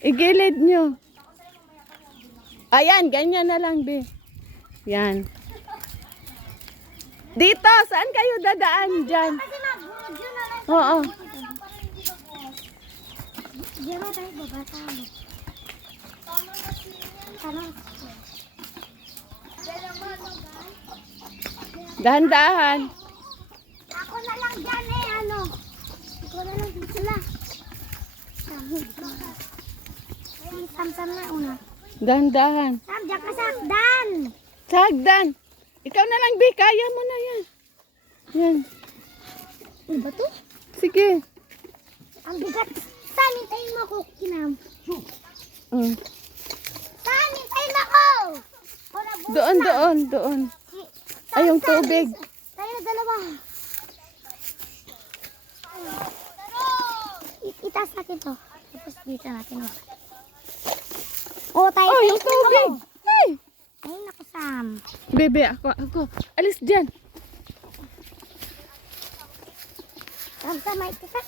Igilid nyo. Ayan, ganyan na lang, be. Yan. Dito, saan kayo dadaan? Diyan. Oo. Diyan na tayo baba tayo. Dahan-dahan. Ako na lang dyan eh, ano. Ako na lang dito sila. Sam na una. Dahan-dahan. Sam, dyan ka sa hagdan. Sa hagdan. Ikaw na lang, be. Kaya mo na yan. Yan. Ano ba to? Sige. Ang bigat. Saan tayo mo ako, Kinam? Mm. Saan tayo mo ako? Doon. Ay, yung tubig. Tayo na dalawa. Itaas natin to. Tapos dito natin. Oh, tayo. Oh, yung tubig. Ay. Ay, naku, Sam. Bebe, ako. Alis dyan. Sam, may itaas.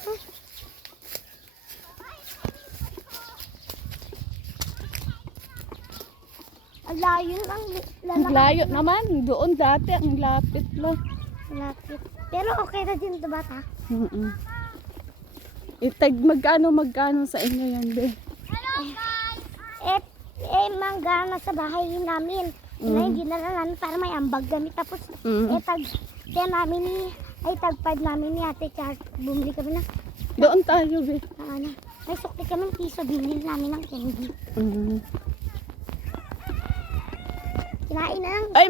Ang layo lang. Ang layo naman. Doon dati, ang lapit lang. Lapit. Pero okay na din ito, bata. Magkano sa inyo yan, be? Manggana sa bahay namin. Hindi na namin para may ambag gamit. Tapos, tagpad namin ni Ate Char. Bumili kami na. Doon tayo, be. May sukli kami ng piso. Binili namin ng candy. Kinain na lang. Ay,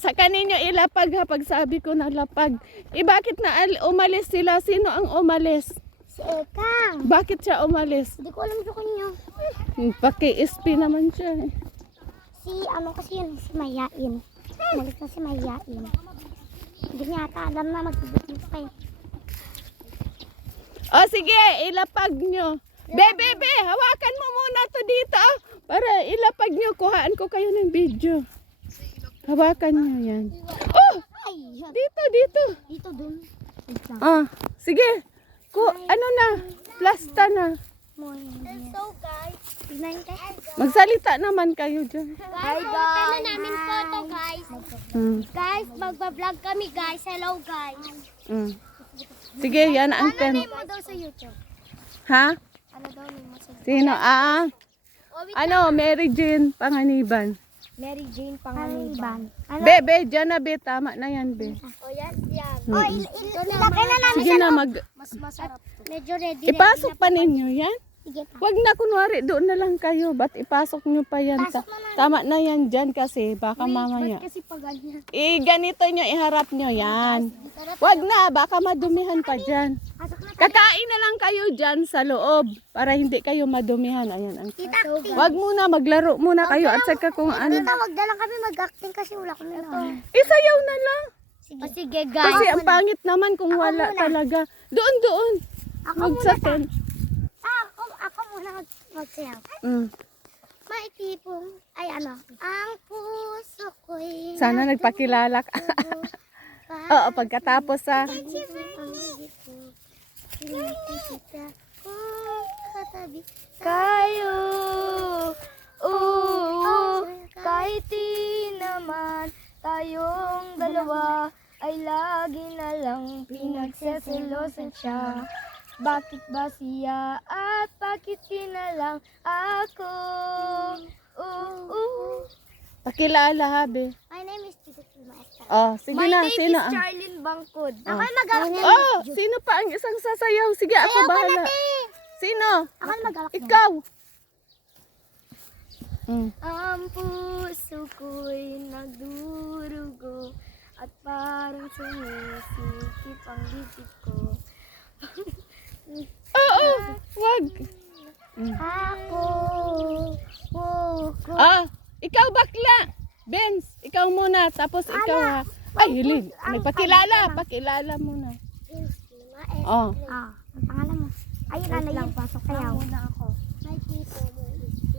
sa kaninyo ilapag ha, pag sabi ko na lapag. Bakit na umalis sila? Sino ang umalis? Si Ekang. Bakit siya umalis? Hindi ko alam sa kanya. Paki-SP naman siya eh. Kasi yun, si Mayain. Nalis na si Mayain. Hindi niya ata alam na magbibigay kayo. O sige, ilapag nyo. Be, hawakan mo muna to dito. Para ilapag nyo, kuhaan ko kayo ng video. Hawakan nyo yan. Oh! Dito. Dito dun. Sige. Ano na? Plasta na. So guys, tignan kayo. Magsalita naman kayo dyan. Hi guys. Namin photo guys. Guys, magba-vlog kami guys. Hello guys. Sige, yan ang Ano name mo daw sa YouTube? Ha? Ano daw name mo sa YouTube? Sino? Mary Jane Panganiban. Mary Jane Panganiban. Be, dyan na be. Tama na yan, be. Yan. Ilagay na namin Sige na, mas masarap to. Medyo ready. ipasok pa ninyo yan. Sige pa. Wag na kunwari, doon na lang kayo. Ba't ipasok nyo pa yan? Tama na yan dyan kasi. Baka mamaya. Kasi pag ganyan. Ganito nyo, iharap nyo yan. Wag na, baka madumihan pa dyan. Kakain na lang kayo dyan sa loob. Para hindi kayo madumihan. Ayan. Wag muna, maglaro muna kayo. At saka kung ano. Tita, wag na lang kami mag-acting kasi wala kami na. Isayaw na lang. Sige guys. Kasi ang pangit naman kung wala talaga. Doon. Magsatin. Ako muna magsayaw. May tipong, ang puso ko'y Sana nagpakilala ka. Oo, pagkatapos sa... Kayo, kahit di naman tayong dalawa ay lagi na lang pinagseselosan siya. Bakit ba siya at bakit di na lang ako? Pakilala ha, be. My name is Tito Maestra. Sige na, sino ang... Charlene Bangkod. Ako Sino pa ang isang sasayaw? Sige, ako bahala. Sino? Ako mag-alak. Ikaw. Ang puso ko'y nagdurugo at parang sumisikip ang bibig ko. Oo, wag. Ako, Ikaw bakla. Benz, ikaw muna, tapos ikaw ha. Ay, Hilid. Pakilala muna. Ang pangalan mo? Ayun, lang, pasok sayaw. May tipo mo,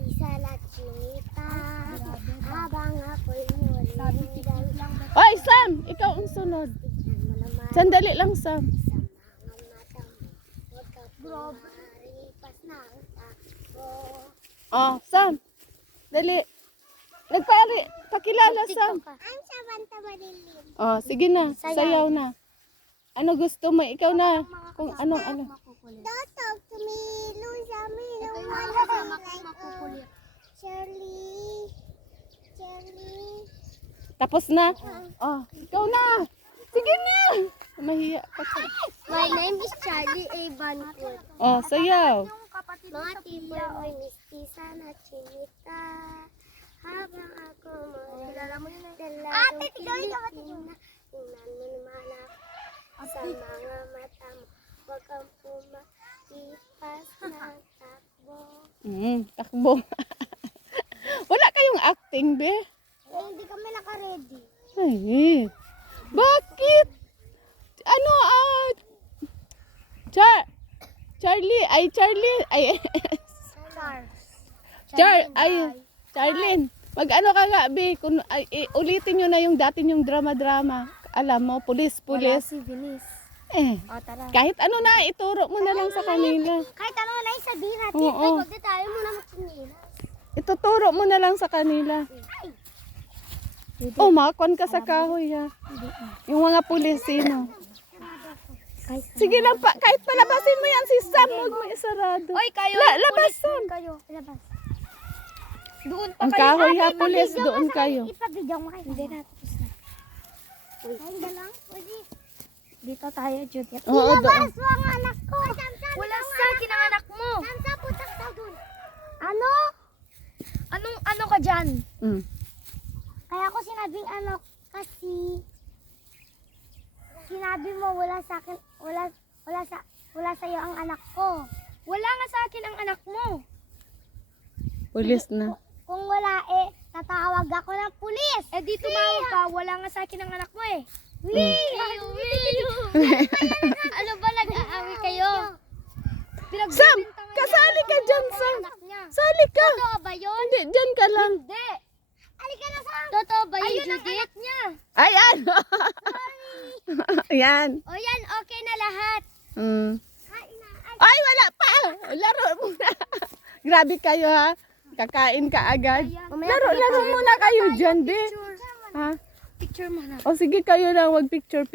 isa na chinita, habang ako'y muli. Oy, Sam, ikaw ang sunod. Sandali lang, Sam. Maripas ng tako, Oh, Sam. Dali. Pakilala, Sam. Ang Samantha Marilyn. Oh, sige na. Sayaw na. Ano gusto mo? Ikaw na. Kung anong ano. Don't talk to me, Luisa, me, no one like Shirley. Tapos na. Oh, ikaw na. Sige na. Mahiya ka pa. My name is Charlie A. Bancourt. Oh, sayaw. Mga tibol mo'y mistisa na chinita. Habang ako mo Ate, tigawin ka Pilipina. Tingnan mo malak sa mga mata mo. Huwag kang pumatipas ng takbo. Takbo. Wala kayong acting, be? Hindi kami naka-ready. Ay, bakit? Ano, Charlie, Charlene, mag-ano ka nga, be, kung, ulitin nyo na yung dati yung drama-drama. Alam mo, pulis. Si Venice. O, tara. Kahit ano na, ituro mo na lang sa kanila. Kahit ano na yung sabihin natin. Oo. Ay, huwag na tayo muna magsinila. Ituturo mo na lang sa kanila. Oh, makakon ka sa kahoy, ha. Yung mga pulis, sino? Sige lang pa, kahit palabasin mo yan si Sam, huwag mo isarado. Oy, kayo. Labas, Sam. Kayo. Labas. Doon pa Ang kahoy ha, pulis, doon kayo. Ipabidyo mo kayo. Hindi na, tapos na. Hindi lang. Dito tayo, Judith. Oo, Ilabas mo ang anak ko. Wala sa akin ang anak mo. Samsa, putak daw doon. Ano? Ano ka dyan? Kaya ako sinabing ano, kasi sinabi mo wala sa akin, wala sa iyo ang anak ko. Wala nga sa akin ang anak mo. Pulis na. Kung wala tatawag ako ng pulis. Di tumawag ka, wala nga sa akin ang anak mo Ano ba nag-aaway kayo? Sam, kasali ka dyan, Sam. Sali ka. Totoo ba yun? Hindi, dyan ka lang. Hindi. Alika na, Sam. Totoo ba yun, Judith? Niya. Ayan. Ayan. O yan, okay na lahat. Ay, wala pa. Laro muna. Grabe kayo, ha. Kakain ka agad. Laro muna kayo dyan, be. Ha? Picture mo na. O sige kayo lang, wag picture.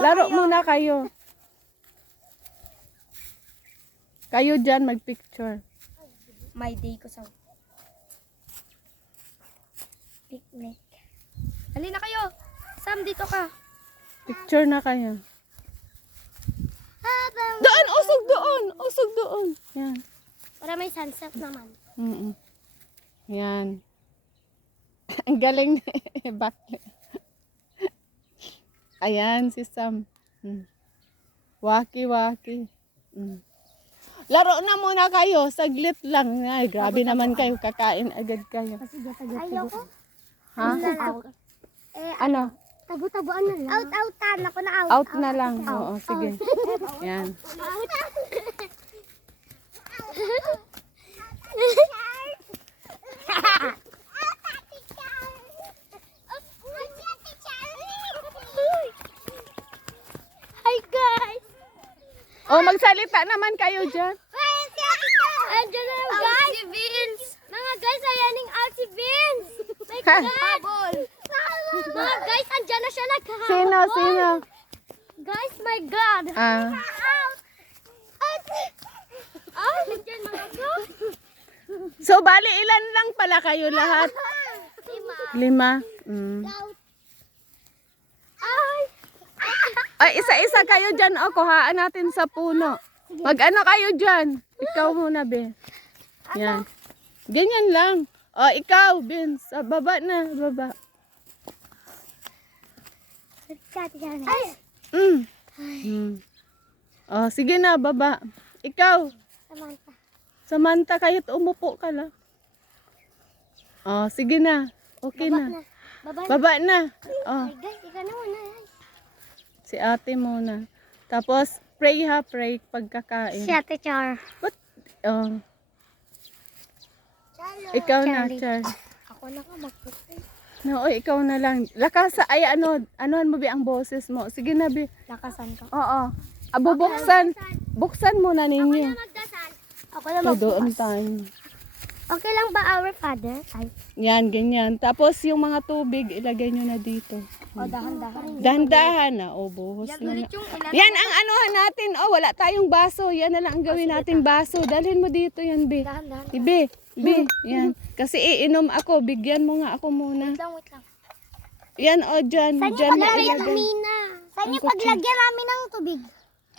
Laro muna kayo. Kayo dyan mag-picture. My day ko sa picnic. Halina kayo. Sam, dito ka. Picture na kayo. Habang Doon, usog doon. Yan. para may sunset naman. Yan. Ang galing ni Bakit. Ayan, si Sam. Waki. Laro na muna kayo, saglit lang. Ay, grabe naman kayo, kakain agad kayo. Ayoko. Ha? Ano? Tabu-tabuan na lang. Out-outan. Ako na out. Out na lang. Oo, sige. Yan. Hi guys! O, magsalita naman kayo dyan. Andiyan na yung guys! Si Vince! Mga guys, ayan yung out si Vince! My God! Mga guys, andyan na siya naghahabol! Sino? Guys, my God! Andyan mga guys! So, bali, ilan lang pala kayo lahat? 5. Ay, isa-isa kayo dyan. O, kuhaan natin sa puno. Mag-ano kayo dyan? Ikaw muna, Ben. Yan. Ganyan lang. O, ikaw, Ben. Sa baba na. Baba. O, sige na, baba. Ikaw. Samantha, kahit umupo ka lang. O, sige na. Okay na. Baba na. O, Guys, ikaw na muna. si ate muna. Tapos, pray ha, pray pagkakain. Si Ate Char. What? Oh. Ikaw na, Char. Ako na ka mag-pray. No, ikaw na lang. Lakas, ay anuhan mo bi ang boses mo. Sige na, bi. Lakasan ka. Oo. Buksan mo na ninyo. Magdasal. Ako na So, doon tayo. Okay lang ba our father? Ay. Yan, ganyan. Tapos yung mga tubig, ilagay nyo na dito. O, dahan-dahan. Dahan-dahan na. O, buhos na nga. Yan ang anuhan natin. O, wala tayong baso. Yan na lang ang gawin nating baso. Dalhin mo dito yan, Be. Dahan-dahan. Be, yan. Kasi iinom ako. Bigyan mo nga ako muna. Wait lang. Yan, o, dyan. Dyan na ilagay. Saan yung paglagyan namin ng tubig?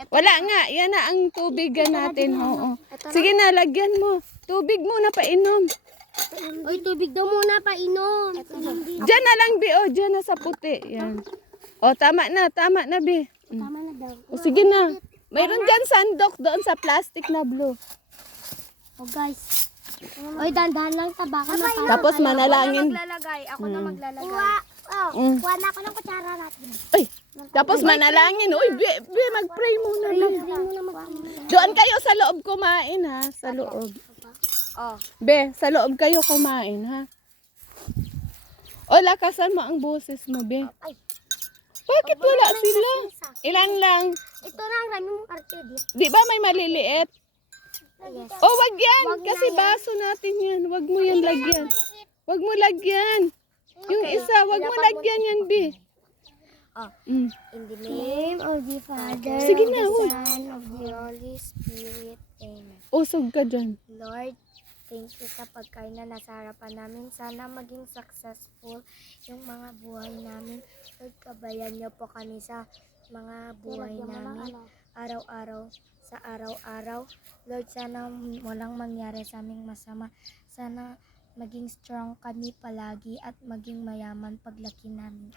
Wala nga. Yan na ang tubigan natin. Oo. Sige na, lagyan mo. Tubig muna painom. Oy, tubig daw muna painom. Diyan na lang, Be. O, dyan na sa puti. Yan. O, tama na, Be. Tama na daw. O, sige na. Mayroon dyan sandok doon sa plastic na blue. Oh, guys. Oy, dandahan lang baka na. Tapos manalangin. Ako na maglalagay. Kuha na ako ng kutsara natin. Ay, tapos manalangin. Uy, Be, mag-pray muna. Be. Doon kayo sa loob kumain, ha? Sa loob. Oh. Be, sa loob kayo kumain, ha? O, lakasan mo ang boses mo, Be. Bakit wala sila? Ilan lang? Ito na ang rami mong arcade. Di ba may maliliit? Yes. O, wag yan. Kasi baso natin yan. Wag mo yan lagyan. Wag mo lagyan. Yung isa, wag mo lagyan yan, Be. In the name of the Father, Sige of na, the uy. Son, of the Holy Spirit. Amen. Usog ka dyan. Lord, thank you sa pagkain na nasa harapan namin. Sana maging successful yung mga buhay namin. Lord, kabayan niyo po kami sa mga buhay namin. Araw-araw, sa araw-araw. Lord, sana walang mangyari sa aming masama. Sana maging strong kami palagi at maging mayaman paglaki namin.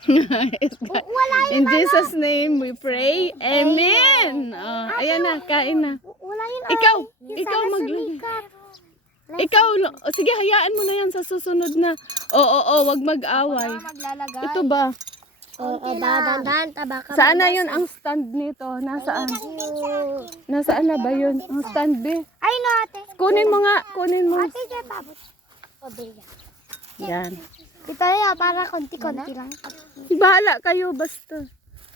In Jesus' name we pray. Amen. Ayan na, kain na. Wala yun. Ikaw maglagay. Ikaw, sige, hayaan mo na yan sa susunod na. Oo, wag mag-away. Maglalagay. Ito ba? Dahan-dahan, tabaka. Saan na yun ang stand nito? Nasaan? Nasaan na ba yun? Ang stand, Be? Ay, no, ate. Kunin mo nga, kunin mo. Ate, dyan, tapos. O, diyan. Yan. Dito na, para konti-konti lang. Bahala kayo, basta.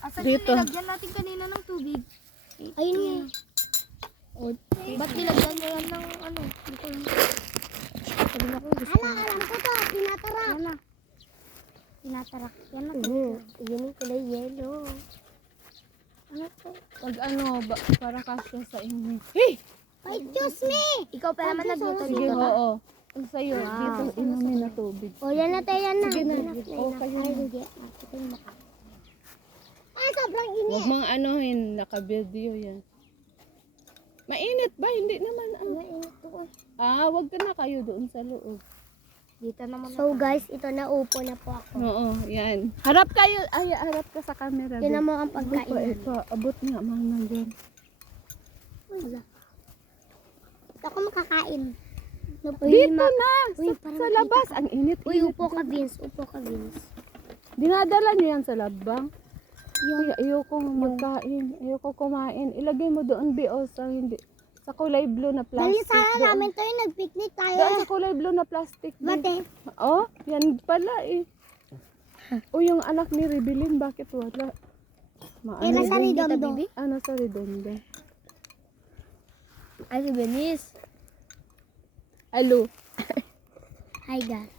Asan Dito. yung nilagyan natin kanina ng tubig? Ayun nga. Ba't nilagyan mo yan ng ano? Dito. Alam ko to. Tinatarak. Yan na. Tinatarak. Yan na. Yan yung kulay yellow. Ano to? Pag ano, para kasya sa inyo. Hey! Ay, Diyos me! Ikaw pa naman nagluto Sige, dito. oo. Ang sa'yo, dito inumin na tubig. O, yan na tayo, yan na. Sige na. O, kayo Ay, na. hindi. Ay, sobrang init. Huwag mong anuhin, naka-video yan. Mainit ba? Hindi naman. Mainit to. Wag ka na kayo doon sa loob. Dito naman. So, guys, ito na upo na po ako. Oo, yan. Harap kayo. Ay, harap ka sa camera. Yan na Be. mo ang pagkain. Ito, abot nga, mahal na dyan. Wala. Ako makakain. Dito na! Uy, Sa, parang sa labas. Ang init. Uy, upo ka, Vince. Upo ka, Vince. Dinadala niyo yan sa labang? Yun. Ay, ayoko magkain. Ayoko kumain. Ilagay mo doon, Be, sa hindi. Sa kulay blue na Dali plastic. sana doon. namin to yung nag-picnic tayo. Doon sa kulay blue na plastic. Be. Bate. Oh, yan pala eh. O yung anak ni Rebelin, bakit wala? Yan nasa redondo. Nasa redondo. Ay, si Benis. Alo. Hi, guys.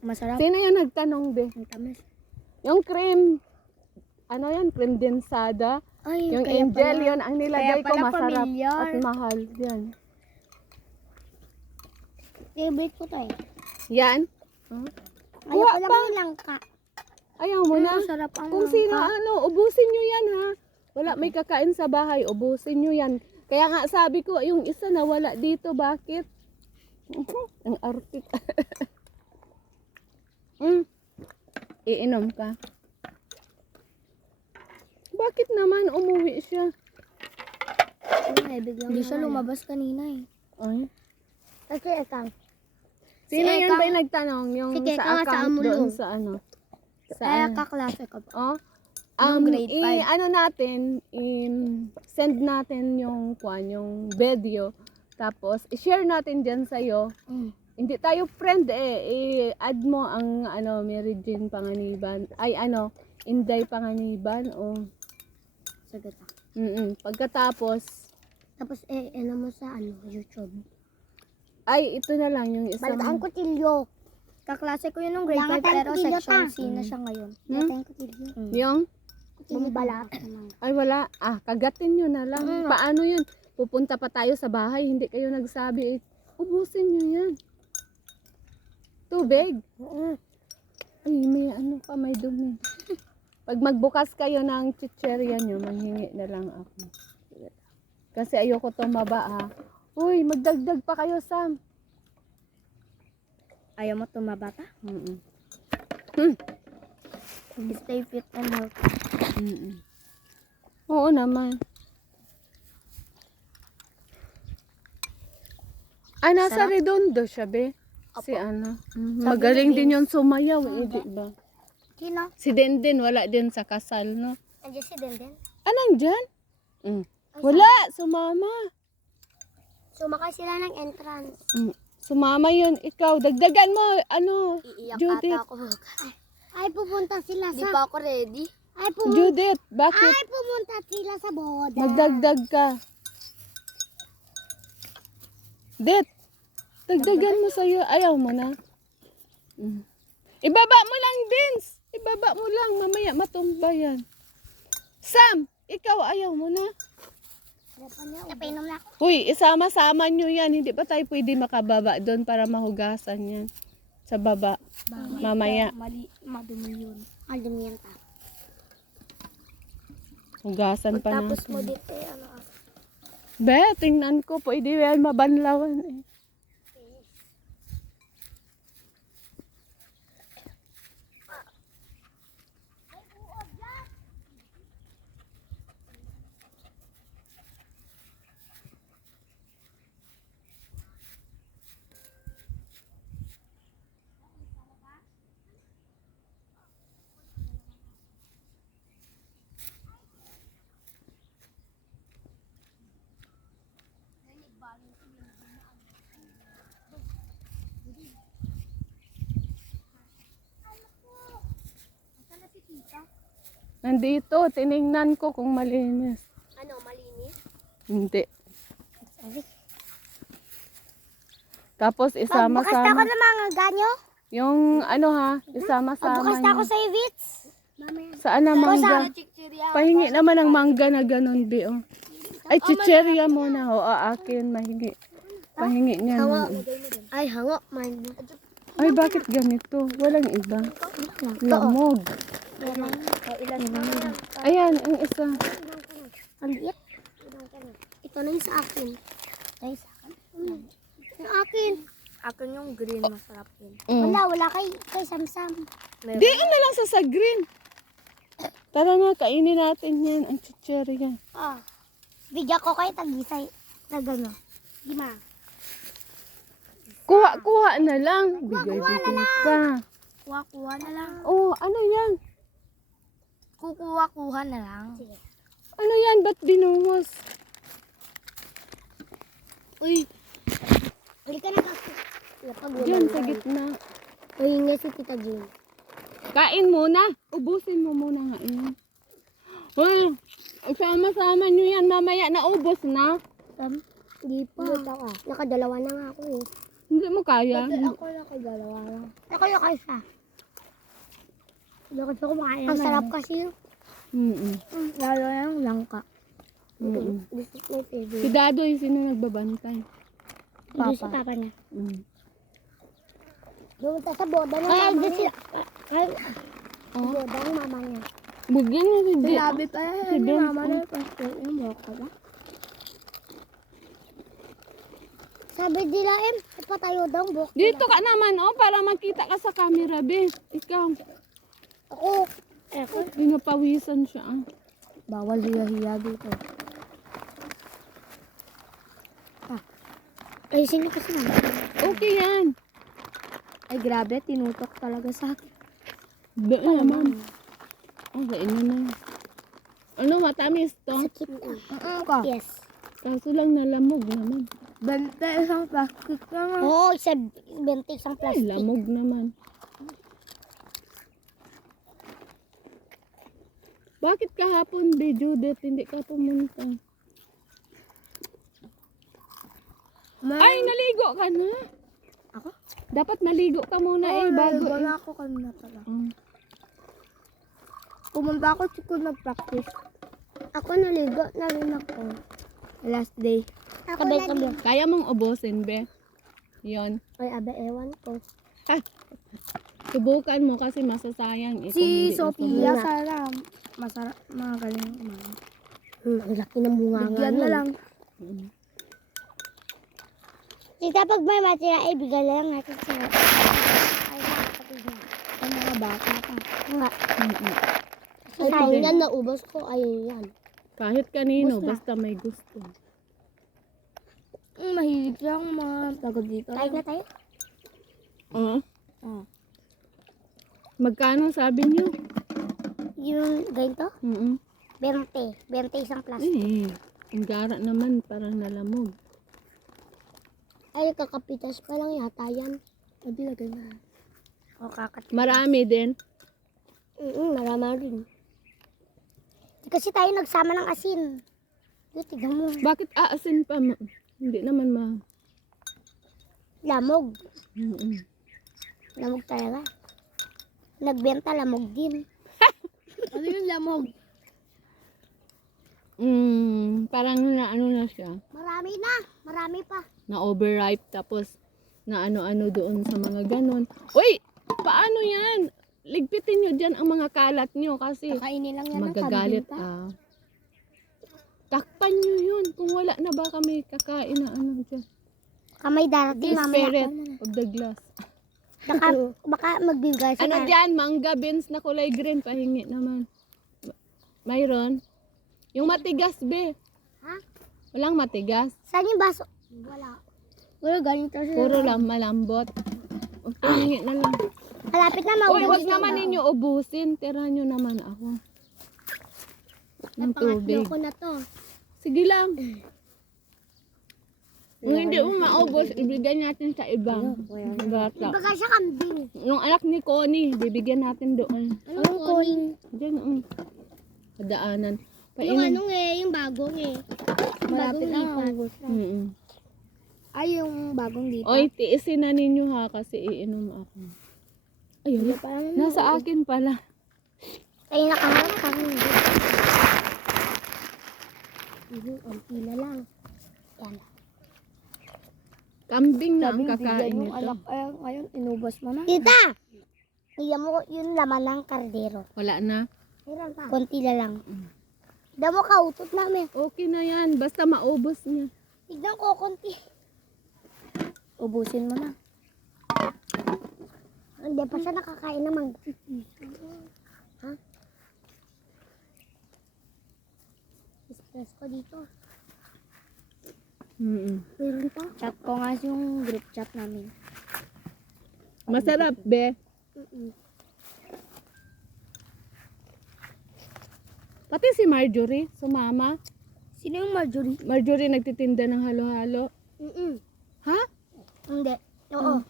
Masarap. Sino yung nagtanong, Be? Ang tamis. Yung cream. Ano yan? Cream densada. Ay, Yung kaya angel, pala. yun ang nilagay Kaya ko pala masarap familiar. at mahal. Yan. Favorite ko to eh. Yan. Ayaw Kuha ko lang pa. yung langka. Ayaw mo na. Masarap ang Kung sino ubusin nyo yan ha. Wala may kakain sa bahay, ubusin nyo yan. Kaya nga sabi ko, yung isa na wala dito, bakit? Ang artit. Iinom ka. Bakit naman umuwi siya? Hindi siya lumabas kanina eh. Ay. Kasi ekang. Sino Si yun Ekang- ba yung nagtanong? Yung Si Ekang sa sa account Amulong. doon sa ano? Sa ano? kaklase ko. Oh? Nung grade five. Ano natin, send natin yung yung video. Tapos, i-share natin dyan sa'yo. Hindi tayo friend i-add mo ang Mary Jane Panganiban. Ay Inday Panganiban o Sagata. Pagkatapos, Tapos ano mo sa YouTube. Ay, ito na lang yung isang... Balot ang kutilyo. Kaklase ko yun nung grade Wala 5 nga tayong pero kutilyo, section ta. C na siya ngayon. Balot ang kutilyo. Yung... Bumibalat. Ay, wala. Kagatin nyo na lang. Paano yun? Pupunta pa tayo sa bahay. Hindi kayo nagsabi. Ubusin nyo yan. Tubig. Ay, may ano pa, may dumi. Pag magbukas kayo ng chicherya nyo, manghingi na lang ako. Kasi ayoko tumaba ha. Uy, magdagdag pa kayo, Sam. Ayaw mo tumaba pa? Stay fit and healthy. Oo naman. Ay, nasa Sarap. Redondo siya, be. Si Opo. ano. Sa Magaling din Philippines. yung sumayaw, eh, di ba? Sino? Si Denden, wala din sa kasal, no? Andiyan si Denden. Nandyan? Wala, sumama. Sumakay sila ng entrance. Sumama yun, ikaw. Dagdagan mo, ano, Iiyak Judith. ata ako. Ay, pupunta sila Di sa... pa ako ready. Judith, bakit? Ay, pumunta sila sa boda. Magdagdag ka. Det, dagdagan mo sa'yo. Ayaw mo na. Ibaba mo lang, Vince. Ibaba mo lang. Mamaya matumba yan. Sam, ikaw ayaw mo na. Napainom na ako. Uy, isama-sama nyo yan. Hindi pa tayo pwede makababa doon para mahugasan yan. Sa baba. Mamaya. Madumi yun. Ang dumi yan ta. Hugasan pa Tapos mo natin. dito ano. Be, tingnan ko. Pwede yan mabanlawan eh. Nandito, tiningnan ko kung malinis. Ano, malinis? Hindi. Tapos Bukas na ako isama-sama. ng mga ganyo. Yung ano ha, isama-sama Bukas na ako nyo. sa Evits. Mamaya. Saan na mangga? Pahingi naman ng mangga na ganun, Bi. Oh. Ay, chicherya muna. O, akin, mahingi. Pahingi niya. Ay, hango. Man. Ay, bakit ganito? Walang iba. Lamog. Ayan, ang isa. Ang liit. Ito na yung sa akin. Ay, sa akin? Yung akin. Akin yung green, masarap yun. Wala kay Samsam. Di, na lang sa green. Tara nga, kainin natin yan. Ang chicherya. Bigyan ko kayo tagisay. Na gano'n. Di ma. Kuha na lang. Bigay-bigay pa. Kuha na lang. Oh, ano yan? Kuha na lang. Ano yan? Ba't binuhos? Uy. Halika na kasi. Diyan, sa gitna. Uy, nga si Tita Jean. Kain muna. Ubusin mo muna nga yun. Uy, sama-sama nyo yan. Mamaya naubos na. Hindi pa. Nakadalawa na nga ako eh. Hindi mo kaya. Ako nakagalawa lang. Ako yung kaysa. Hindi ko kumakain. Ang sarap kasi. Lalo na yung langka. This is my favorite. Si Dadoy, sino nagbabantay? Hindi si papa niya. Doon sa boda ng Kaya mama di niya. Ay, Oh, boda ng mama niya. bigyan niya si Di. Sinabi pa Si yan ni Ben, mama oh. na yung pastor yung baka ba? Sabi nila, ipatayo daw ang buhok Dito ka naman, oh, para makita ka sa camera, be. Ikaw. Ako. Pinapawisan siya, ah. Bawal hiya-hiya dito. Ayusin niyo kasi naman. Okay yan. Ay grabe, tinutok talaga sa akin. Be naman. Okay, ano na. Ano, matamis to? Sakit na. Ka. Yes. Kaso lang nalamog naman. Bente isang plastic naman. Oo, isa 20 isang Ay, plastic. lamog naman. Bakit kahapon, Be Judith, hindi ka pumunta? Ay, naligo ka na. Ako? Dapat naligo ka muna bago. Wala ako kanina pala. Mm. Pumunta ako sa school nag-practice. Ako naligo na rin ako. Last day. Ako naligo. Kaya mong ubusin, be. Yon. Ay, abe, ewan ko. Subukan mo kasi masasayang. Eh, kung Si hindi mo Sophia subukan. sana masarap, magaling kumain. Ang laki ng bunga nga Bigyan na nun. lang. Mm. Tita, pag may matira, ibigay lang natin sa ay, sa kapatid niya. Ang mga bata pa. Nga. Mm-mm. Sayang yan, naubos ko. Ayun yan. Kahit kanino, Ubus na. basta may gusto. Mahilig lang mga taga dito. Kain na tayo? Oo. Ah. Magkano sabi niyo? Yung ganito? 20. 20 isang plastic. Eh, ang gara naman, parang nalamog. Ay, kakapitas pa lang yata yan. Sabi lagay na. O kakat. Marami din. Marama rin. Kasi tayo nagsama ng asin. Doon, tignan mo. Bakit aasin pa? Hindi naman Lamog. Mm-mm. Lamog talaga. Nagbenta, lamog din. Ano yung lamog? Parang na ano na siya. Marami na. Marami pa. Na overripe tapos na ano-ano doon sa mga ganon. Uy! Paano yan? Ligpitin nyo dyan ang mga kalat nyo kasi Kakainin lang yan ng magagalit. kambing Takpan nyo yun. Kung wala na ba kami kakain na ano dyan. Kamay darating The mamaya. spirit of the glass. Baka magbigay sa Ano dyan? Mangga beans na kulay green. Pahingi naman. Mayroon? Yung matigas, be. Ha? Walang matigas. Saan yung baso? Wala. Wala, ganito siya. Puro lang malambot. O, pahingi na lang. Malapit na Uy, maubos. wag naman ninyo ubusin. Tira nyo naman ako. Ng tubig. ko na to. Sige lang. Kung hindi mo maubos, ibigay natin sa ibang bata. Baka siya kambing. Yung anak ni Connie, bibigyan natin doon. Anong kunin? Diyan, Padaanan. Yung anong yung bagong Malapit na ubos. Mm-mm. Ay, yung bagong dito. Oy, tiisin na ninyo ha, kasi iinom ako. Ayun, nasa akin pala. Ay, nakaharap kami. Ang pila lang. Yan. Kambing na ang Sabi, kakain bigyan yung nito. anak. Ay, ngayon, inubos mo na. Tita! Iyan mo yung laman ng kardero. Wala na. Meron pa. Konti na lang. Damo kautot namin. Okay na yan, basta maubos niya. Tignan ko konti. Ubusin mo na. Hindi pa siya nakakain ng mangga. Ha? Stress ko dito. Mm-mm. Meron pa? Chat ko nga yung group chat namin. Masarap, be. Pati si Marjorie, sumama. Sino yung Marjorie? Marjorie nagtitinda ng halo-halo. Ha? Hindi. Oo.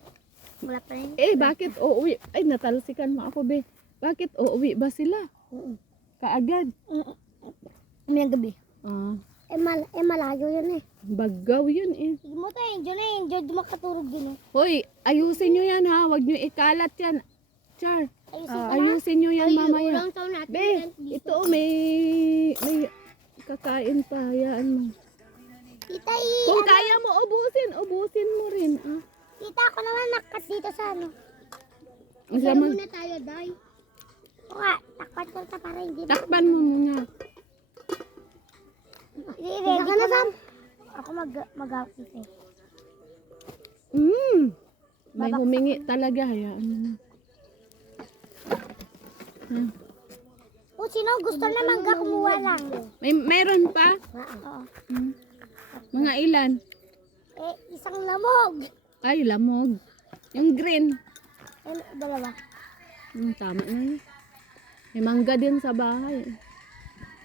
Wala pa rin. Eh, bakit uuwi? Ay, natalsikan mo ako, be. Bakit uuwi ba sila? Kaagad. May gabi. Ah, Malayo yun eh. bagaw yun eh. Sige mo to, enjoy makatulog din eh. Hoy, ayusin nyo yan ha. Huwag nyo ikalat yan. Char, Ayusin ayusin nyo yan mamaya. taon natin. Be, ito may kakain pa. Hayaan mo. Tita, Kung kaya mo, ubusin mo rin. Ah. tita ako naman nakat dito sa ano. Ang laman. tayo, Day. Oo nga, takpat ko ta para hindi. Takpan mo muna. Ready ka na, Sam? Ako mag-outfit eh. May humingi talaga. Hayaan mo na. O, sino gusto na mangga kumuha lang? Mayroon pa? Oo. Mga ilan? Eh, isang lamog. Ay, lamog. Yung green. Dalawa. Tama na yun. May mangga din sa bahay.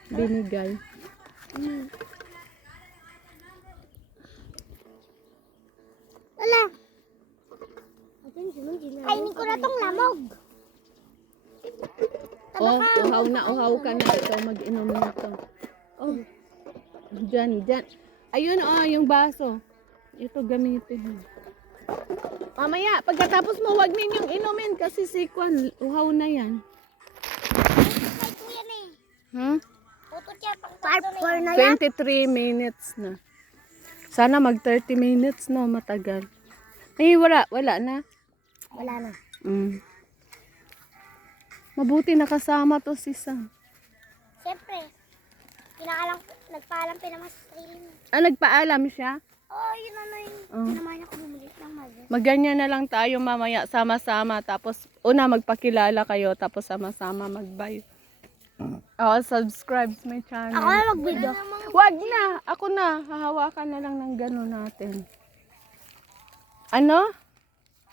Binigay. Wala. Kainin ko na tong lamog. Oh, uhaw ka na. Ikaw mag-inom na to. Oh. Diyan. Ayun yung baso. Ito gamitin. Mamaya, pagkatapos mo, wag ninyong inumin kasi si Kwan, uhaw na yan. Ay, kuya na eh. Hmm? Puto siya pang part 4 na 23 minutes na. Sana mag 30 minutes, no? Matagal. Ay, wala na. Wala na. Mm. Mabuti nakasama to si Sam. Siyempre, nagpaalam pinamas sa sarili niya. Ah, nagpaalam siya? Oh, yun ano yun. Oh. Naman ako bumalik ng mother. Magganyan na lang tayo mamaya, sama-sama. Tapos, una magpakilala kayo, tapos sama-sama mag-bye. Oh, subscribe sa my channel. Ako na mag-video. Wag na! Ako na. Hahawakan na lang ng gano'n natin. Ano?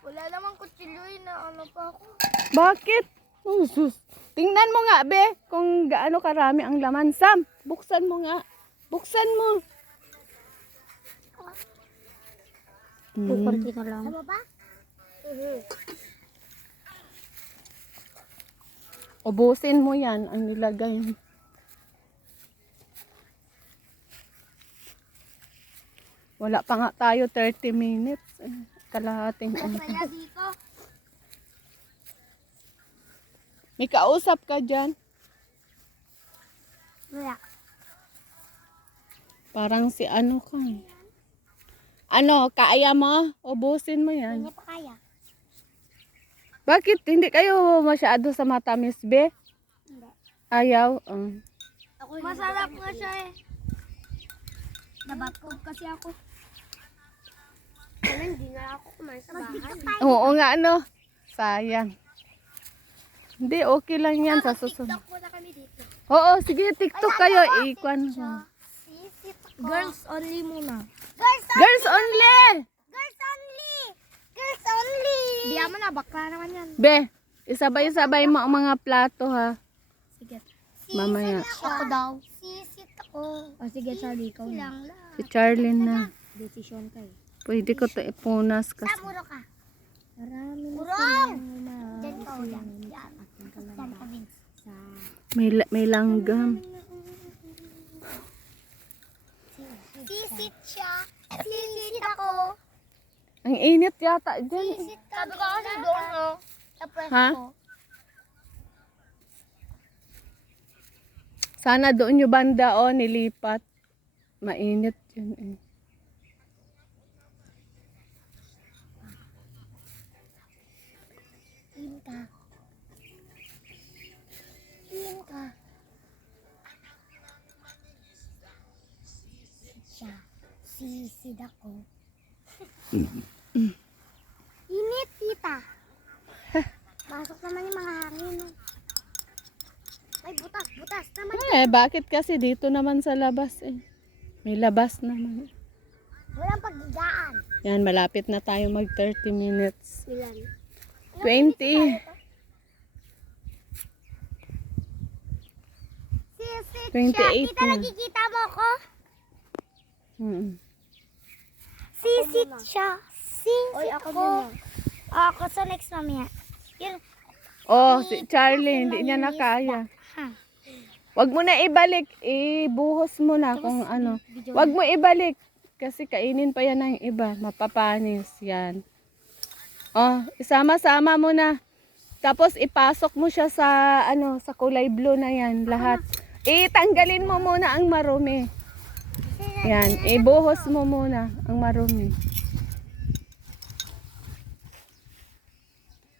Wala namang kutsilyo na ano pa ako. Bakit? Oh, sus. Tingnan mo nga, be, kung gaano karami ang laman. Sam, buksan mo nga. Buksan mo. Kukunti na lang. Ano ba? Ubusin mo yan, ang nilagay mo. Wala pa nga tayo 30 minutes. Kalahating ano. Kaya dito. May kausap ka dyan. Wala. Parang si ano ka. Ano, kaya mo? Ubusin mo yan. Hindi pa kaya. Bakit hindi kayo masyado sa matamis, be? Hindi. Ayaw? Masarap nga siya eh. Nabakog kasi ako. Ano, hindi na ako kumain sa bahay. Oo nga, ano? Sayang. Hindi, okay lang yan sa susunod. TikTok muna kami dito. Oo, sige, TikTok kayo. Ikwan mo. Sisit ko. Girls only muna. Girls only! Girls only! Girls only! Girls only! Biya mo na, bakla naman yan. Be, isabay-sabay mo ang mga plato, ha? Sige. Mamaya. Ako daw. Sisit ako. O sige, Charlie, ikaw na. Lang lang. Si Charlene na. Desisyon ka eh. Pwede ko ito ipunas kasi. Muro ka. Marami na Murong! silang Diyan ka o yan. Yan. Diyan ka, Vince. Sa May langgam. Sisit siya. Sisit ako. Ang init yata dyan. Sisit ka. Sabi ko kasi doon, no? Sa pwesto Ha? ko. Sana doon yung banda, nilipat. Mainit yun eh. In ka. In ka. Siya. Sisid ako. Init, tita. Pasok naman yung mga hangin. No? Ay, butas, butas naman. Bakit kasi dito naman sa labas eh. May labas naman. Walang paggigaan. Yan, malapit na tayo mag 30 minutes. Ilan? 20. Sisit 28 siya. Tita, na. nakikita mo ko? Mm. Sisit siya. Sisit Oy, ako ako. muna. Ako sa next mamaya. Yun. Oh, si Charlie, hindi niya na kaya. Ha. Wag mo na ibalik, ibuhos mo na kung ano. Wag mo ibalik kasi kainin pa yan ng iba, mapapanis yan. Oh, isama-sama mo na. Tapos ipasok mo siya sa ano, sa kulay blue na yan, lahat. Itanggalin mo muna ang marumi. Yan, ibuhos mo muna ang marumi.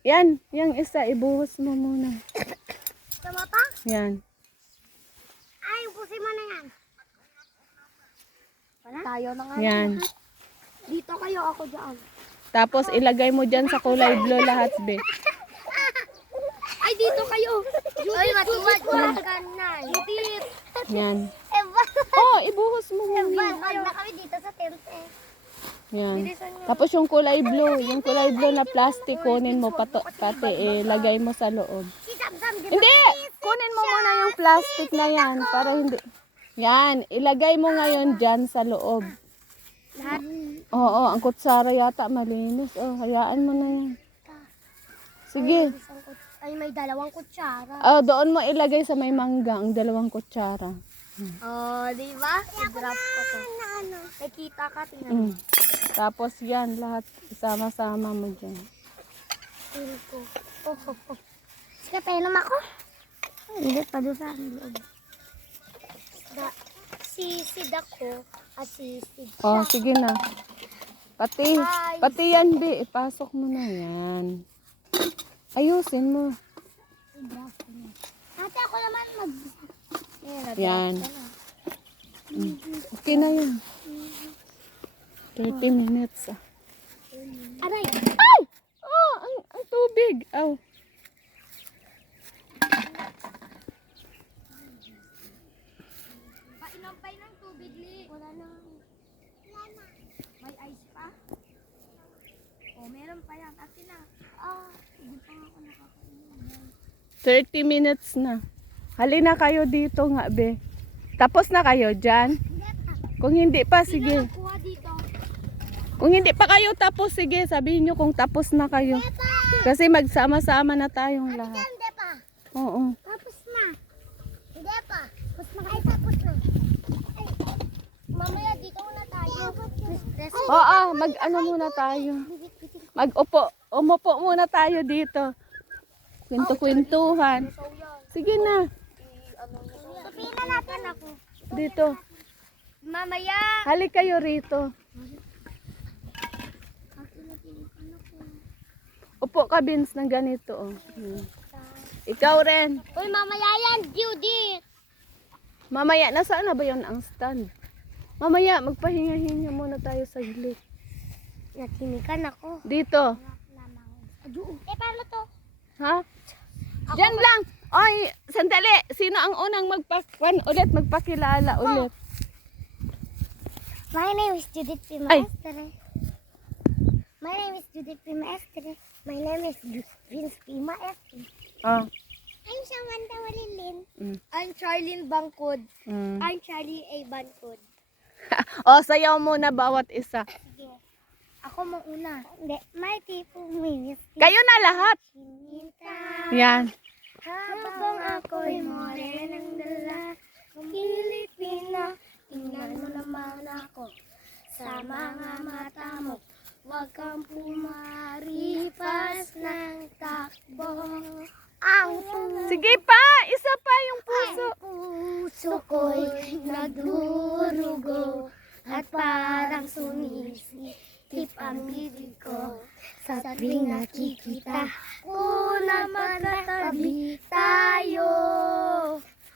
Yan, yung isa, ibuhos mo muna. Tama pa? Yan. Ay, ubusin mo na yan. tayo na nga. Yan. Dito kayo, ako dyan. Tapos ilagay mo dyan sa kulay blue lahat, be. Ay, dito kayo. Ay, matuwad ko ang ganan. Judith. Yan. Ewan. Oh, ibuhos mo muna. Ewan na kami dito sa tent eh. Yan. Tapos yung kulay blue na plastic, kunin mo pati ilagay mo sa loob. Si Sam-Sam, di ba? Hindi! Kunin mo muna yung plastic na yan para hindi. Yan, ilagay mo ngayon dyan sa loob. Lahat. Oo, ang kutsara yata malinis. Oh, hayaan mo na yan. Sige. Ay, may dalawang kutsara. Oh, doon mo ilagay sa may mangga ang 2 kutsara. Oh, di ba? I-drop ko to. Ano? Nakita ka, tingnan mo. Mm. Tapos yan, lahat isama-sama mo dyan. Feel ko. Sige, painom ako. Hindi pa doon sa loob. Sisid ako at sisid siya. Oh, sige na. Pati yan, Be. Ipasok mo na yan. Ayusin mo. Ate, ako naman Yan. Okay na yun. 30 minutes. Aray! Ay! Oh, ang tubig. Oh. Painom pa ng tubig, Li. Wala na. May ice pa? Oh, meron pa yan. Akin na. Hindi pa ako nakakainom. 30 minutes na. Halina kayo dito nga, Be. Tapos na kayo dyan? Kung hindi pa, sige. Kuha dito. Kung hindi pa kayo tapos, sige. Sabihin nyo kung tapos na kayo. Kasi magsama-sama na tayong lahat. Hindi pa. Oo. Tapos na. Hindi pa. Tapos na. Ay, tapos na. Ay, mamaya dito muna tayo. Oo, mag-ano muna tayo. Mag-upo. Umupo muna tayo dito. Kwento-kwentuhan. Sige na. Pipila natin ako. Dito. Mamaya. Halik kayo rito. Upo ka, Vince, ng ganito. Oh. Ikaw rin. Uy, mamaya yan, Judith. Mamaya, nasaan na ba yun ang stand? Mamaya, magpahinga-hinga muna tayo sa glit. Natimikan ako. Dito. Paano to? Ha? Diyan lang. Oy, sandali. Sino ang unang magpakilala ulit? My name is Judith P. Ay. Maestre. My name is Judith P. Maestre. My name is Vince P. Maestre. Oh. I'm Samantha Walilin. Mm. I'm Charlene Bangkod. Mm. I'm Charlie A. Bancod. Oh, sayaw muna bawat isa. Sige. Ako mauna. Hindi. My people means Kayo na lahat. Sinita. Yan. Habang ako'y morenang dala, Pilipina, tingnan mo naman ako sa mga mata mo. Huwag kang pumaripas ng takbo. Ang Sige pa. Isa pa yung puso. puso ko'y nagdurugo at parang sumisikip ang bibig ko. Sa tuwing nakikita ko na magkatabi tayo.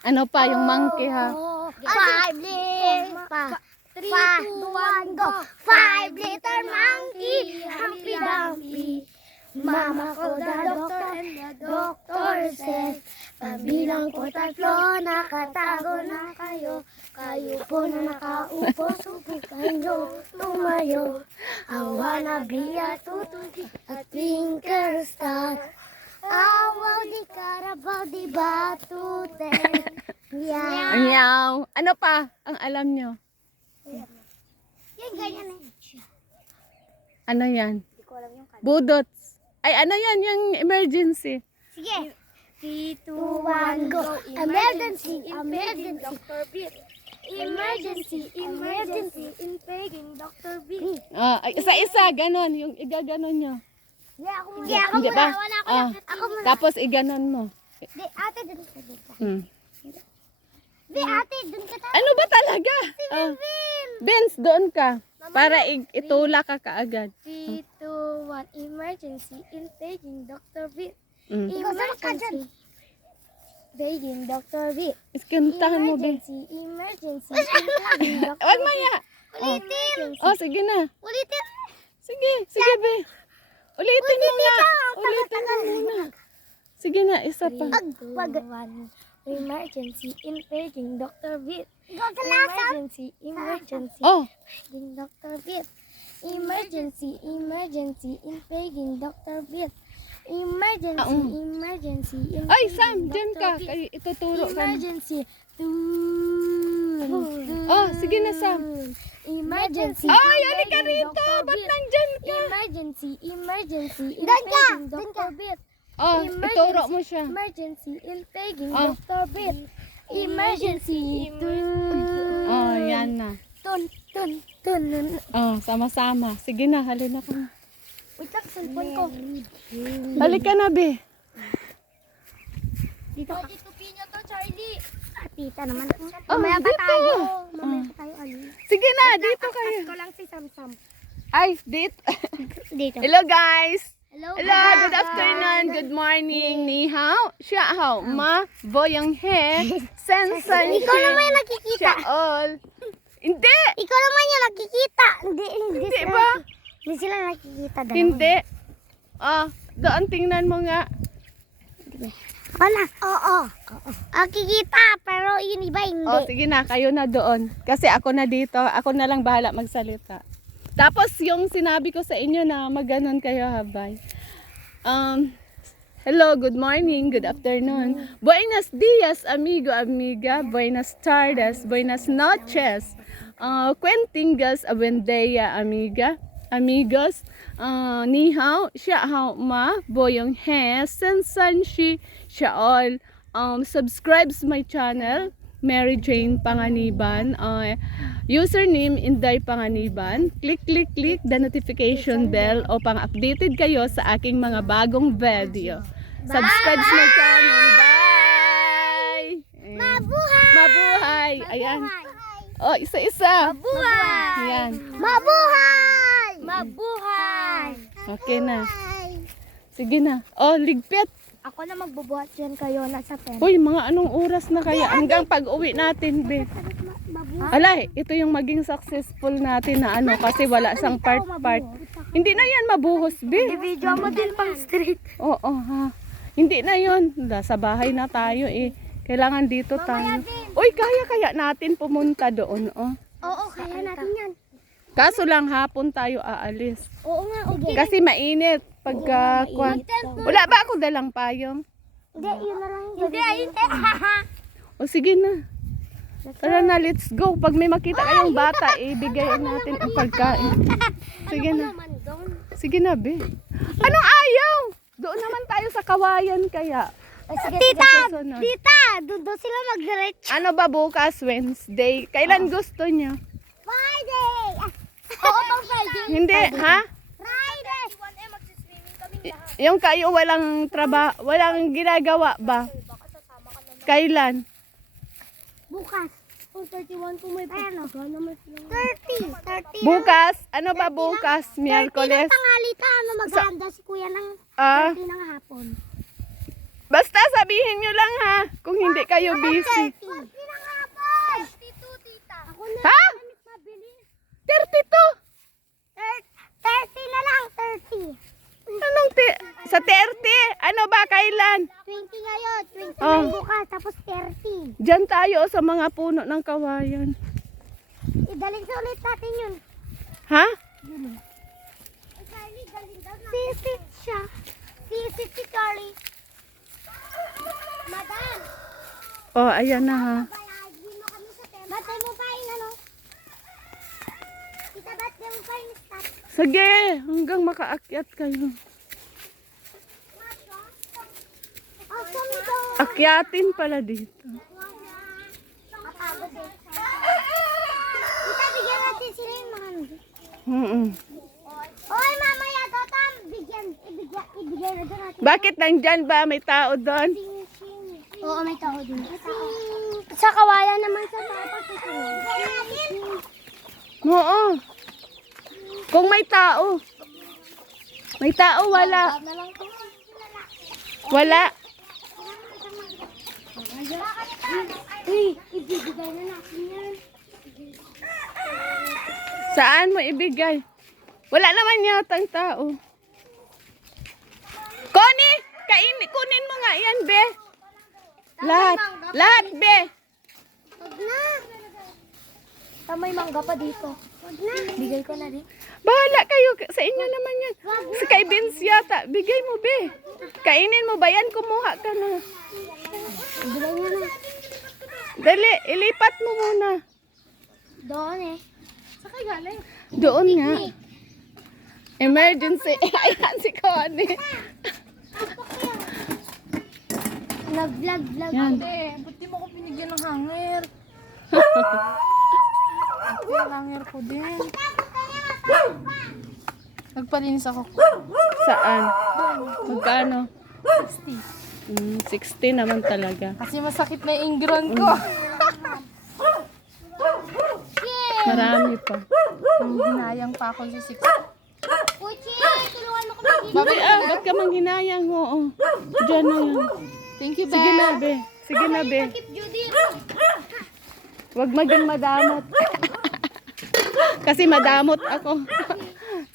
Ano pa yung monkey, ha? 5 liter, 3, 2, 1, go. 5 liter monkey, Humpty Dumpty. Mama ko the doctor and the doctor said, pabilang ko 3, nakatago na kayo. Kayo po na nakaupo, subukan nyo tumayo. I wanna be a tutu a twinkle star. Awaw di karabaw di batuten. Yeah. Meow. Ano pa ang alam nyo? Yan, ganyan eh. Ano yan? Budots. Ay, ano yan? Yung emergency. Sige. 3, 2, 1, go. Emergency, emergency. Dr. Beat. Emergency, emergency. Inpaging Dr. Beat. Ay, isa-isa, ganon. Yung igaganon nyo. Yeah, ako muna. Hindi ba? Wala ako Ah, Ako muna. tapos iganon mo. Di, ate, dun ka dun ka. Hmm. Di, ate, dun ka tayo. Ano ba talaga? Ah, Vin! Vince, doon ka. Para itula ka kaagad. 3, 2, 1. Emergency. Inpaging Dr. Beat. Mm. Ikaw sama ka dyan. Inpaging Dr. Beat. Iskintahan mo, Be. Emergency. Inpaging Dr. Wag maya. Ulitin. Oh, sige na. Ulitin. Sige, sige, Be. Ulitin mo nga. Ulitin mo muna. Sige na, isa pa. Wag. Emergency. Inpaging Dr. Beat. Ikaw sa lasa. Emergency. Oh, Inpaging Dr. Beat. Emergency. Emergency. Inpaging Dr. Beat. Emergency. Emergency. ay, Sam, dyan ka. Kayo, ituturo ka. Emergency. Dun. Oh, sige na, Sam. Emergency. Ay, halika rito. Ba't nandyan ka? Emergency. Emergency. Doon ka, Inpaging doon ka. Dr. Beat. Oh, ituro mo siya. Emergency. Inpaging Oh. Dr. Beat. Emergency. Oh, yan na. Tun, tun, Oh, sama-sama. Sige na, halina ka na. Wait lang, cellphone ko. Halika na, be. Dito ka. Dito pinyo to, Charlie. Tita naman. Oh, Mamaya pa dito. tayo. Mamaya pa tayo, Ali. Sige na, dito kayo. Ko lang si Samsam. Ay, dito. Dito. Hello, guys. Hello, Hello, good afternoon, good morning. Ni hao, xia hao, ma, boyang he, sensan, Ikaw naman yung nakikita. xia all. Hindi, Ikaw naman yung nakikita. Hindi Hindi ba? Hindi sila nakikita. Dalawa. hindi. Ah, doon tingnan mo nga. Wala. Oo. Nakikita, pero yun iba hindi. Oh, sige na, kayo na doon. Kasi ako na dito, ako na lang bahala magsalita. Tapos yung sinabi ko sa inyo na maganon kayo, habay. Hello, good morning, good afternoon. Buenos dias, amigo, amiga. Buenas tardes, buenas noches. Cuentingas, buen día, amiga, amigos. Ni hao, xia hao ma, boyong he, sensan shi, xia all. Subscribes my channel, Mary Jane Panganiban. Username Inday Panganiban. Click the notification bell upang updated kayo sa aking mga bagong video. Subscribe my channel. Bye! Mabuhay! Mabuhay! Ayan. Oh, isa-isa. Mabuhay! Ayan. Mabuhay! Mabuhay! Okay na. Sige na. Oh, ligpit. Ako na magbubuhat yan kayo, nasa 10. Uy, mga anong oras na kaya? Hanggang pag-uwi natin, be. Alay, ito yung maging successful natin na ano kasi wala siyang part-part. Hindi na yan mabuhos, be. Video mo din pang street. Oo, ha. Hindi na yun. Sa bahay na tayo eh. Kailangan dito tayo. Uy, kaya natin pumunta doon, oh. Oo, kaya natin yan. Kaso lang hapon tayo aalis. Oo nga, okay. Kasi mainit pagka kwan. Wala ba ako dalang payong? Hindi, yun na lang. Hindi. O sige na. Tara na, let's go. Pag may makita kayong bata, ibigay natin ang pagkain. Sige na. Sige na, be. Anong ayaw? Doon naman tayo sa kawayan kaya. Tita, doon sila mag-diretso. Ano ba bukas? Wednesday. Kailan gusto niyo? Friday! Oo, pang Friday. Hindi, ha? Friday! Yung kayo walang walang ginagawa ba? Kailan? Bukas. Kung 31 kung may Ano? 30. Bukas? Ano ba bukas? 30 Miyerkules? ng tanghali ta. Ano maghahanda si kuya ng Ah, 30 ng hapon. basta sabihin nyo lang ha, kung hindi kayo busy. 30 ng hapon! 32, tita. Ako na. Ha? Mabilis. 32? 30 na lang, 30. Anong sa 30? Ano ba kailan? 20 ngayon, 20 Oh. bukas, tapos 30. Diyan tayo sa mga puno ng kawayan. Idalhin sa ulit natin yun. Ha? Sisit siya. Sisit si Carly. Madam. Oh, ayan na ha. Batay mo pa yung ano? Kita batay mo pa yung stop. Sige, hanggang makaakyat kayo. Awesome ito. Akyatin pala dito. Kapagod eh. Kita bigyan natin sila yung mga ano. Oy, mamaya Totam, ibigay na doon natin. Bakit nandyan ba? May tao doon? Oo, may tao din. Sa kawayan naman sa tapos. Oo. Kung may tao. May tao, wala. Wala. Uy, ibibigay na natin yan. Saan mo ibigay? Wala naman yatang tao. Connie, kunin mo nga yan, be. Lahat. Lahat, be. Huwag na. May mangga pa dito. Huwag na. Bigay ko na din. Bahala kayo. Sa inyo naman yan. Sa kay Vince yata. Bigay mo, be. Kainin mo ba yan? Kumuha ka na. Ibigay niya na. Dali, ilipat mo muna. Doon eh. Saka galing. Doon nga. Emergency. Ayan si Connie. Vlog. Yan. Hindi, ba't di mo ko binigyan ng hanger? Yung hanger ko din. Nagpalinis ako. Saan? Magkano? 60. 60 naman talaga. Kasi masakit na yung ingron ko. Marami pa. Hinayang pa ako sa 60. Uchi, tulungan mo kami. Babe, ba't ka manghinayang? Oo. Diyan na yan. Thank you, Sige na, Be. be. Sige na, be. Keep Judith. Huwag maging madamot. Kasi madamot ako.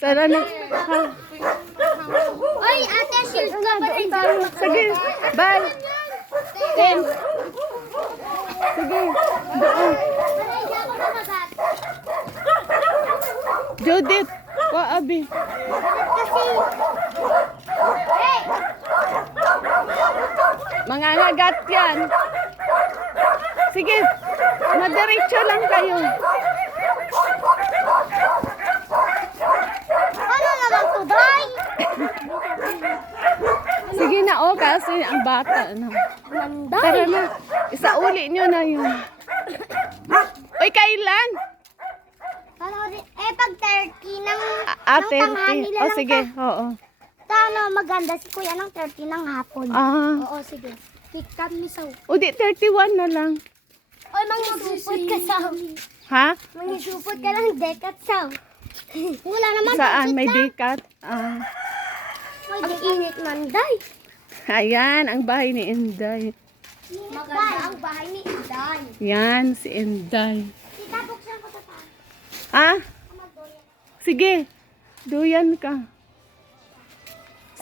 Sana na. Ha? Oy, ate, shield ka ba rin? Sige, bye. Ten. Sige, doon. Hindi ako mamagat. Judith, abi. Kasi, hey! Mga ngagat yan. Sige, madiretso lang kayo. Ano naman to, Day? Sige na, kasi ang bata. Ano. Manday. Tara na, isauli nyo na yun. Uy, kailan? Pag 30 ng, ng 30. tanghali O, sige, oo. Ano, maganda si kuya ng 30 ng hapon. Oo, sige. Kikat ni Saw. O, di 31 na lang. Oy, mangisupot ka, Saw. Ha? Mangisupot ka lang, dekat, Saw. Wala naman. Saan? budget May na. dekat? Ang init, Manday. Ayan, ang bahay ni Inday. Maganda ang bahay ni Inday. Yan, si Inday. Tita, buksan ko ito. Ha? Sige, duyan ka.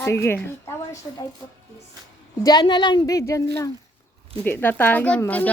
Sige. Tita, where should I put this? Diyan na lang, di, diyan lang. Hindi na tayo Pagod kami.